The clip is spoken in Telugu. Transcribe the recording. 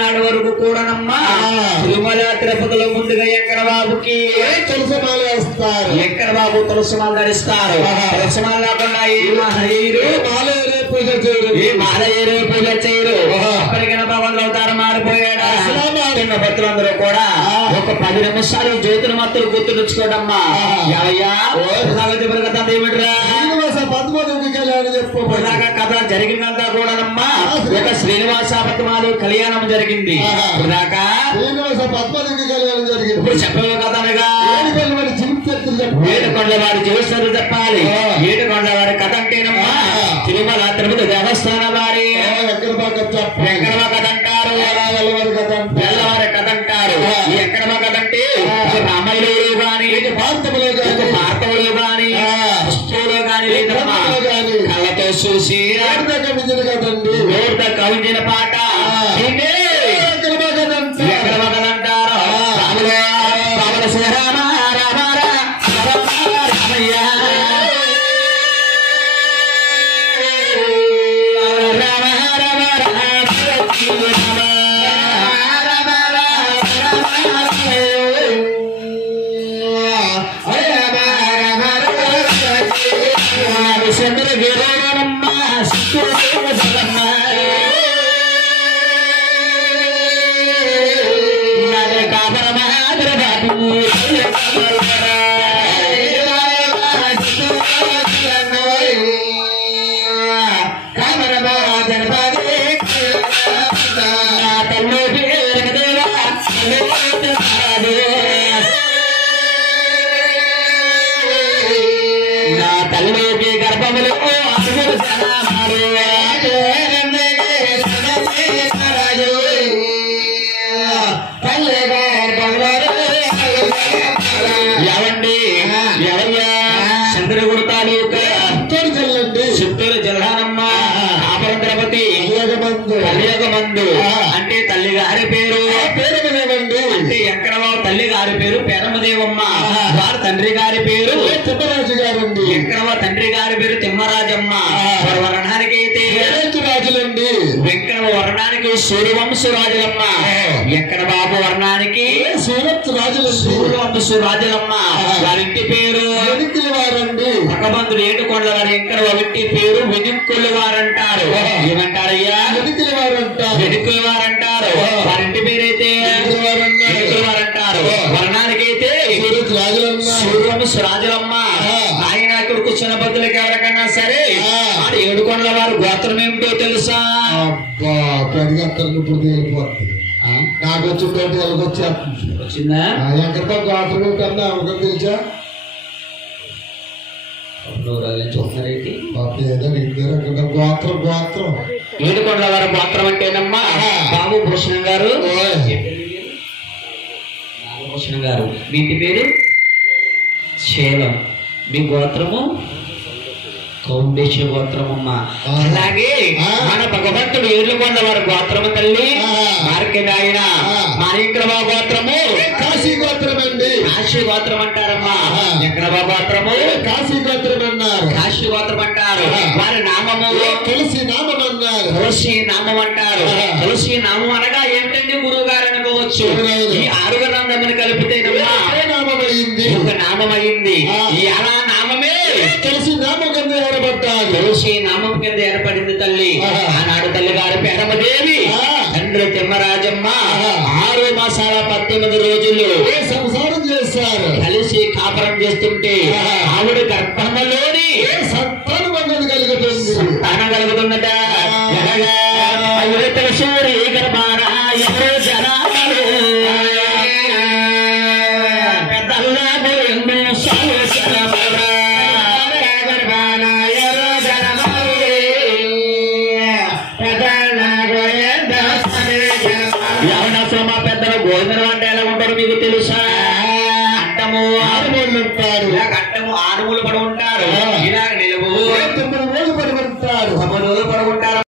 నాడు వరకు కూడానమ్మా తిరుమల తిరుపతిలో ముందుగా ఎక్కడ బాబుకి తులసిమాల వేస్తారు. ఎక్కడ బాబు తులసిమాల ధరిస్తారు. తులసిమాల లేకుండా ఏ పూజ చేయరు, ఏ మాలయ్యరు పూజ చేయరు. అప్పటికైనా భగవంతుడు అవతారం మారిపోయాడు. చిన్న భక్తులందరూ కూడా ఒక 10 నిమిషాలు జ్యోతుల మత్తులు గుర్తుకొచ్చుకోవడమ్మా. ఏమిట్రా కథ జరిగిందంతా కూడానమ్మా ఒక శ్రీనివాస పద్మాలు కళ్యాణం జరిగింది. శ్రీనివాస పద్మానికి కళ్యాణం జరిగింది. ఇప్పుడు చెప్పే కథనగా ఏడుకొండల వారి జీవిస్తారు చెప్పాలి. ఏడుకొండల వారి కథ అంటేనమ్మా తిరుమల తిరుపతి దేవస్థానం వారి ఎక్కడ కథ అంటారు, తెల్లవారి కథ అంటారు. ఎక్కడ కథ అంటే రామయ్యలో గాని భారతంలో గాని పుష్పంలో గాని లేదమ్మా. కళ్ళతో చూసి కదండి కవించిన పాట ఎక్కడ కథంటారు. రాముల శ్రీరామ రామ రామయ్య రామ రామ తల్లికి గర్భములు ఎవండి ఎవయ్యా చంద్రగుడు తాలూకా చిత్తూరు జిల్లానమ్మ ఆపరం తిరుపతి కలియుగమందు అంటే తల్లి గారి పేరు అంటే ఎక్కడ తల్లి గారి పేరు పేరమదేవమ్మ. వారి తండ్రి గారి పేరు తిమ్మరాజు గారండి. ఎక్కడ తండ్రి గారి పేరు తిమ్మరాజమ్మ. వర్ణానికి అయితే రాజులండి. వెంకట వర్ణానికి సూర్యవంశ రాజులమ్మ. ఎక్కడ బాబు వర్ణానికి సూర్యవంశ రాజులమ్మ. వారింటి పేరు వారండి. భగవంతుడు ఏడుకొండల వారి ఎక్కడ ఇంటి పేరు వెనుక్కుల వారంటారు. ఏమంటారయ్యా వెనుక్కుల వారంటారు. వారింటి పేరైతే వారంటారు. వర్ణానికి అయితే సూర్యవంశ రాజులమ్మ. ఆయన అక్కడ కూర్చున్న బదులకి ఎవరికన్నా సరే ఏడుకొండల వారు గోత్రం ఏమిటో తెలుసా? నాకు వచ్చి వచ్చిందా? ఎక్కడితో గోత్రం కన్నా ఒక తెలుసా? గోత్రం ఏడుకొండల వారి గోత్రం అంటేనమ్మా బాబు భూషణ్ గారు. భూషణ్ గారు వీటి పేరు శైలం. మీ గోత్రము కౌండేశ్వర గోత్రమమ్మ. అలాగే మన భగవంతుడు ఏడుకొండ వారి గోత్రము తల్లి మార్కెడాయన మాణిక్రమ గోత్రము కాశీ గోత్రం అండి. కాశీ గోత్రం అంటారమ్మా. ఎక్కడ గోత్రము కాశీ గోత్రం అన్నారు. కాశీ గోత్రం అంటారు. వారి నామము తులసి నామం అన్నారు. తులసి నామం అంటారు. తులసి నామం అనగా ఏమిటండి గురువు గారు అనుకోవచ్చు. ఈ 6 నామములు కలిపితేనమ్మా నామమైంది, ఒక నామమైంది. ఈ అలా నామమే తులసి నామం కింద ఏర్పడ్డారు. తులసి నామం కింద ఏర్పడింది తల్లి. ఆనాడు తల్లి గారు పేరమదేవి, తండ్రి తిమ్మరాజమ్మ 6 మాసాల 18 రోజులు సంసారం చేశారు. కలిసి కాపురం చేస్తుంటే ఆవిడ గర్భంలోని సంతానం అన్నది కలుగుతుంది. సంతానం కలుగుతుందట. తులసూరి గర్భాన ఎవరు జనాలు పెద్దల్లా పెద్దలు భోజనం అంటే ఎలా ఉంటారు మీకు తెలుసా? అట్టము 6 ఉంటారు.